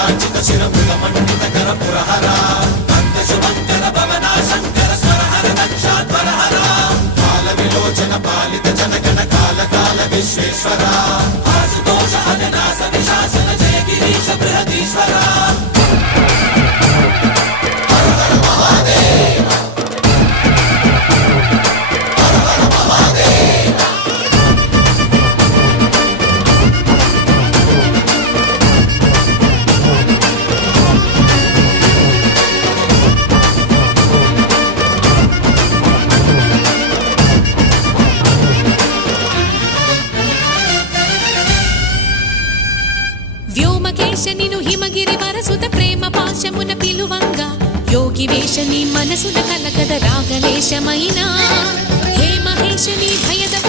कांचित शिरमृग मंडित कर पुरहरा भक्त शुभंकर भवना शंकर स्वरहर दक्षाध्वरहरा काल विलोचन पालित जनगण काल काल विश्वेश्वरा आशुतोष अजनास विशासन जय गिरीश बृहदीश्वरा हर हर महादेव हर हर महादेव వ్యోమకేశనిను హిమగిరి వరసుత ప్రేమ పాశమున పిలువంగా యోగి వేషని మనసున కలకద రాగలేశమైనా హే మహేశని భయద